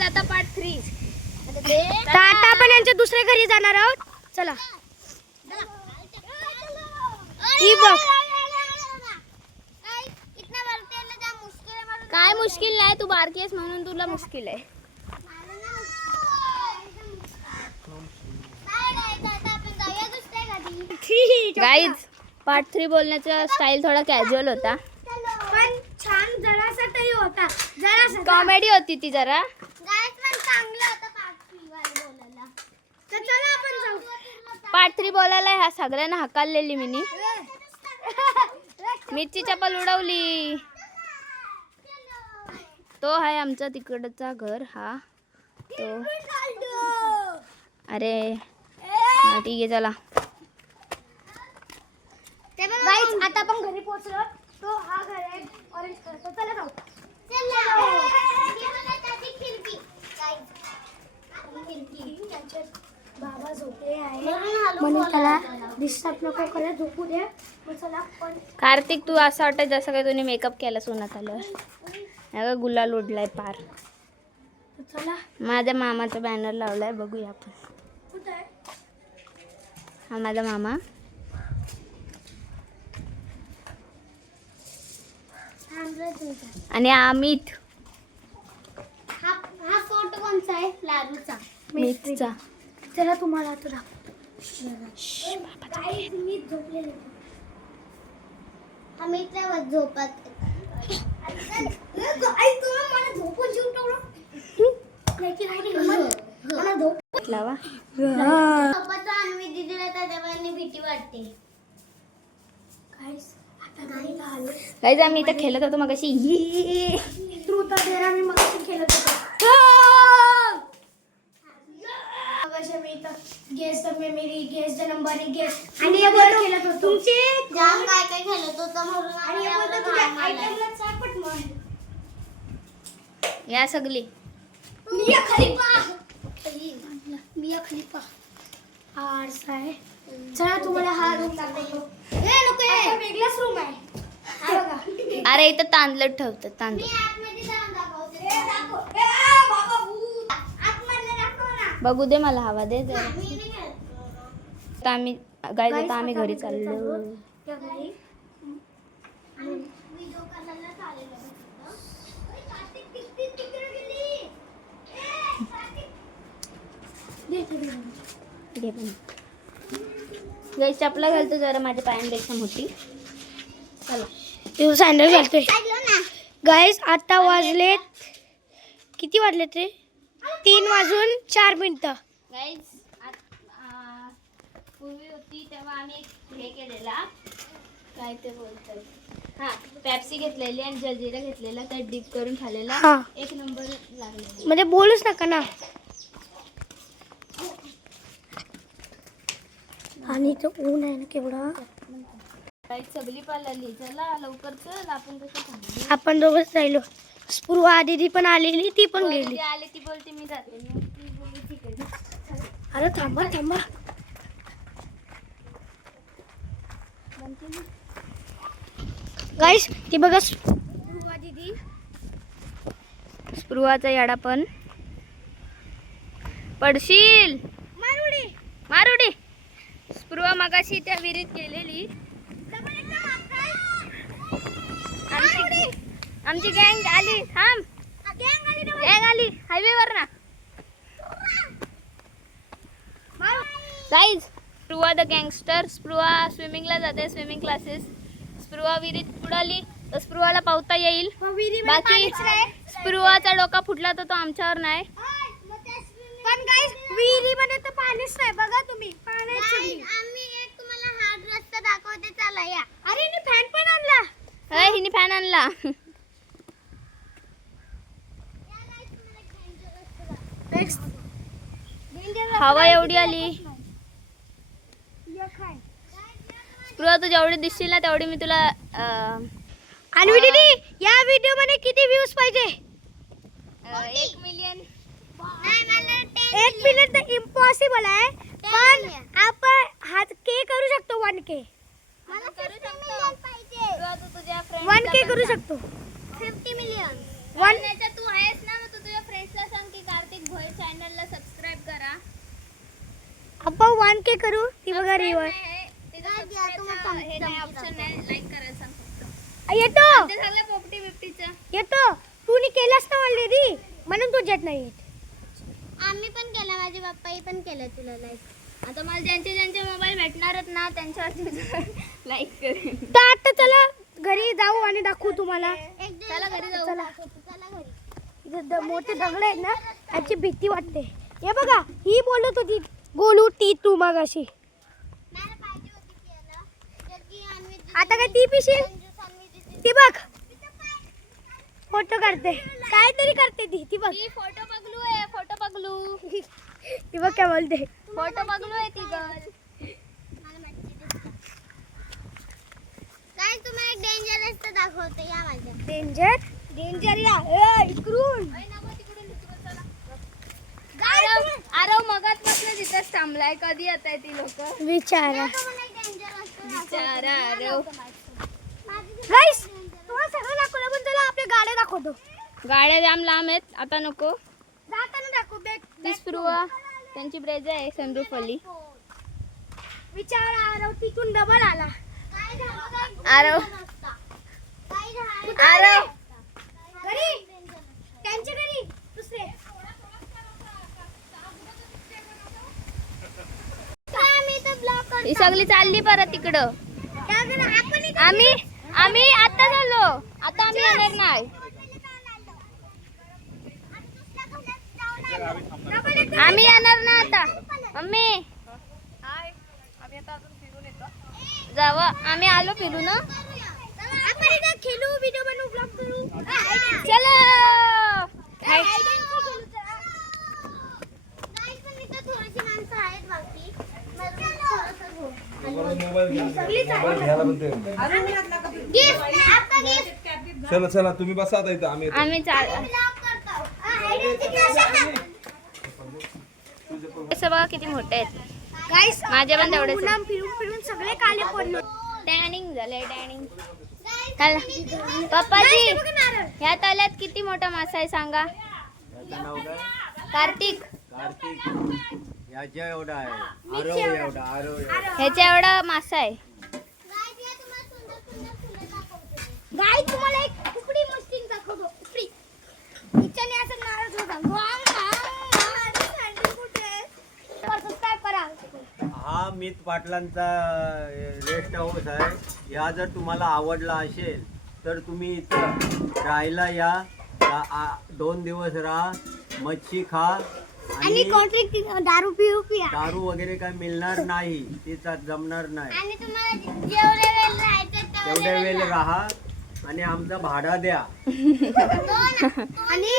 Guys आता part 3. आता आपण यांच्या दुसऱ्या घरी जाणार आहोत. चला ही बघ. काय मुश्किल नाही, तू बारकी आहेस म्हणून तुला मुश्किल आहे. गाईज पार्ट 3 बोलण्याचा स्टाईल थोडा कॅज्युअल होता, पण छान जरासा तरी होता. जरासा कॉमेडी होती ती जरा. तर चला आपण जाऊ. पार्ट 3 बोलायला ह्या सगळ्यांना हकाललेली मिनी. मिरची चप्पल उडवली. तो आहे आमचा तिकडचा घर. हा तो. अरे हा ठीक आहे चला. गाईज आता आपण घरी पोहोचलो. तो हा घर आहे ऑरेंज कलरचा. चला जाऊ. बाबा झोपले आहे म्हणून त्याला डिस्टर्ब नको करायला, झोपू दे. चला पण कार्तिक तू असं वाटत जसं काही तुम्ही मेकअप केला सोनात आलं. गुलाल उडलाय पार. चला. माझ्या मामाचा बॅनर लावलाय, बघूया आपण. कुठे आहे? हा माझा मामा. आणि अमित. हा फोटो कोणचा आहे? लाडूचा. मितचा. चला तुम्हाला आता दाखवतो. मी झोपलेले. आम्ही त्या झोपत. मला झोपून जीव टवलं. मला झोप लावा. आणि दीदीला त्याच्यामुळे भीती वाटते. गाईज आम्ही इथं खेळत होतो मग अशी. तू तर तेरा मी मग खेळत होतो. मी इथं guess the memory, guess the number, guess आणि हे बोल खेळत होतो. तुमचे जाम काय काय खेळत होतो म्हणून. आणि हे बोलतो तुझ्या आयटमला चापट मार. या सगळी मिया खलीफा आरसा आहे. चला तुम्हाला हा रूम दाखवतो. नको आहे, वेगळाच रूम आहे. हा बघा. अरे इथं तांदळत ठेवतात. तांदूळ आतमध्ये जाऊन दाखवते. दाखव. बाबा भूत. आतमध्ये दाखव ना. बघू दे मला, हवा दे जरा. मी नाही खेळत. आता आम्ही गाईज आता आम्ही घरी चाललो. त्या घरी आणि व्हिडिओ करायला चाललेलो होतो. ओय कार्तिक तिकडे गेली. ए कार्तिक घे पण. गाईज चपला घालतो जरा माझ्या पायांपेक्षा मोठी. चला तू सँडल घालतोय. गाईस आता वाजलेत किती वाजलेत रे? 3:04. गाईज पूर्वी होती तेव्हा आम्ही एक हे केलेला, काय ते बोलतात, हा पेप्सी घेतलेली आणि जलजिरा घेतलेला, त्यात डीप करून खाल्लेला. हा. एक नंबर लागलेला. म्हणजे बोलूच नका ना. आणि तो ऊन आहे ना केवढा. काही सगळी पाळली. चला लवकर चल, आपण कसं थांबू. आपण दोघंच राहिलो. स्पृहा दीदी पण आलेली, ती पण गेली. ती आली, ती बोलते मी जाते. मग ती बोलली ठीक आहे. अरे थांबा थांबा. गाईस ती बघा स्पृहा दीदी. स्पृहाचा याडा पण पडशील. मारुडी मारुडी. स्पृहा मगाशी त्या विहिरीत गेलेली. आमची गँग आली. थांब. गँग आली हायवे वर ना. Guys Spruha the gangster. Spruha स्विमिंगला जाते, स्विमिंग क्लासेस. स्पृहा विहिरीत बुडाली तर स्पृहाला पावता येईल. बाकी स्पृहाचा डोका फुटला तर तो आमच्यावर नाही. पण गाईस विहिरीमध्ये तर पाणीच नाही. बघा तुम्ही पाण्याची. आम्ही एक तुम्हाला हार्ड रस्ता दाखवते. चला या. अरे हिने फॅन पण आणला. हिने फॅन आणला. हवा एवढी आली. स्पृहा तू जेवढी दिसशील ना तेवढी मी तुला. आणि दीदी या व्हिडिओ मध्ये किती व्ह्यूज पाहिजे? 1 मिलियन. 1 मिलियन तर इम्पॉसिबल आहे. पण आपण हात के करू शकतो. 1K. मला करू शकतो. तू तुझ्या 1K करू शकतो. 50 मिलियन. तू आहेस ना, मग तू तुझ्या फ्रेंड्सला सांग की आपण 1K करू ती बघा रिवर ऑप्शन नाही लाईक करायला सांग फक्त. येतो ते झालं पोपटी बिपटीचं. येतो तू केलास ना ऑलरेडी म्हणून तू येत नाही आम्ही पण केलं, माझे पप्पाही पण केलं तुला लाईक. आता मला ज्यांचे ज्यांचे मोबाईल भेटणारच ना त्यांच्यावरती लाईक करेन. तर आता चला घरी जाऊ आणि दाखवू तुम्हाला चला घरी जाऊ. चला इथे मोठे दगड आहेत ना याची भीती वाटते. हे बघा ही बोलत होती गोलू ती तू मग अशी मला पाहिजे होती केलं, तर की आम्ही आता काय ती पिशील ती बघ फोटो काढते काहीतरी करते ती बघ ती फोटो बघलू आहे फोटो बघलू ती बघ काय बोलते फोटो बघलू आहे ती गर्ल. काय तुम्हाला एक डेंजरस तर दाखवते या माझ्या. डेंजर या इकडून आरव मगाचपासून तिथेच थांबलाय. कधी येत आहे ती लोक विचारा तुम्हाला एक डेंजरस बिचारा आरव. गाईस तुम्हाला सगळं दाखवलं पण चला आपल्या गाड्या दाखवतो गाड्या जाम लांब आहेत आता नको. जाताना दाखव ती स्प्रुवा त्यांची ब्रेज आहे सनरूफ वाली. विचारा आरव तिथून डबल आला आरव आरव घरी त्यांच्या घरी दुसरे ही सगळी चालली परत तिकडं. आम्ही आता झालो आता आम्ही येणार नाही. आम्ही येणार ना आता मम्मी जावा आम्ही आलो फिरू ना. खेळू व्हिडिओ बनवू ब्लॉग करू चलो थोडीशी माणसं आहेत बाकी. चला चला तुम्ही बसा आता इथं आम्ही येतो. आम्ही चाल असं बघा किती मोठे आहेत. गाईस माझे पण तेवढेच आहेत. पुन्हा फिरून फिरून सगळे काले पडलो टॅनिंग झालंय टॅनिंग. पप्पाजी ह्या तल्यात किती मोठा मासा आहे सांगा. कार्तिक याच्या एवढा आहे आरव एवढा ह्याच्या एवढा मासा आहे. गाईस तुम्हाला एक कुकडी मस्ती दाखवतो कुकडी तिच्याने असं नाराज होता सबस्क्राइब करा. हा मित पाटलांचा रेस्ट हाऊस आहे. ह्या जर तुम्हाला आवडला असेल तर तुम्ही इथं राहायला या. 2 दिवस राहा, मच्छी खा आणि कॉन्ट्रॅक्ट दारू पिऊ पिया दारू वगैरे काय मिळणार नाही, तिचा जमणार नाही. आणि तुम्हाला जेवढे वेळ राहायचं तेवढ्या वेळ राहा आणि आमचा भाडा द्या. आणि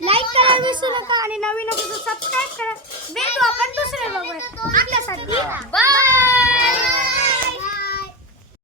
लाईक करायला विसरू नका आणि नवीन असेल तर सबस्क्राइब करा. भेटू आपण दुसऱ्या बघूया आपल्यासाठी बाय.